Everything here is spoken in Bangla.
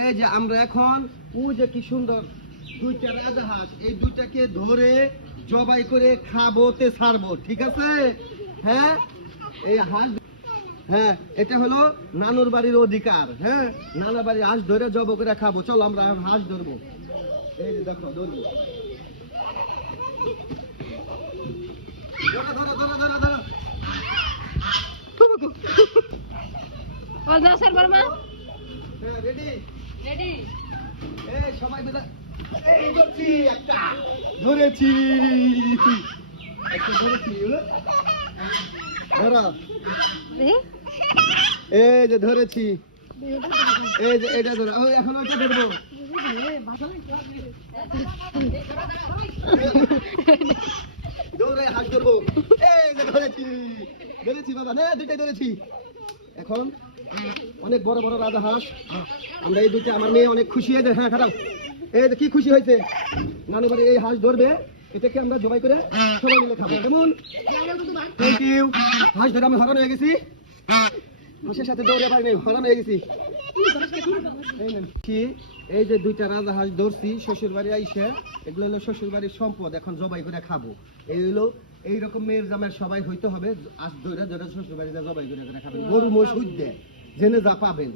এই যে আমরা এখন ও যে কি সুন্দর দুইটা রাজহাঁস, এই দুইটাকে ধরে জবাই করে খাবো তে ছাড়বো, ঠিক আছে? হ্যাঁ, এই হাঁস, হ্যাঁ এটা হলো নানুর বাড়ির অধিকার। হ্যাঁ, নানা বাড়ির হাঁস ধরে জব করে খাবো। চলো আমরা হাঁস ধরবো। এই যে দেখো ধরবো। ধরো ধরো ধরো ধরো ধরো। হ্যাঁ, রেডি রেডি। এই সবাই মিলে এই ধরছি একটা, ধরেছি একটা, ধরেছি ধরো। এই যে ধরেছি, এই যে এটা ধরো। ওই এখন ওইটা ধরবো। দৌড়ে হাত ধরবো। এই যে ধরেছি, ধরেছি বাবা, না দুইটাই ধরেছি। এখন অনেক বড় বড় রাজহাঁস আমরা এই দুইটা, আমার মেয়ে অনেক খুশি হয়েছে। হ্যাঁ খারাপ, এই যে কি খুশি হয়েছে, নানু বাড়ি এই হাঁস ধরবে, এটাকে আমরা জবাই করে সবাই মিলে খাবো, কেমন? Thank you. হাঁস ধরে আমি হরণ হয়ে গেছি, হাঁসের সাথে দৌড়ে পারি নাই, হরণ হয়ে গেছি। এই যে দুইটা রাজহাঁস ধরছি শ্বশুর বাড়ি আইসে, এগুলো হলো শ্বশুর বাড়ির সম্পদ, এখন জবাই করে খাবো। এই হলো এইরকম মেয়ের জামাই সবাই হইতে হবে, আজ ধরে ধরে শ্বশুর বাড়িতে জবাই করে খাবেন, গরু মোষ হইতে জেনে যা পাবেন।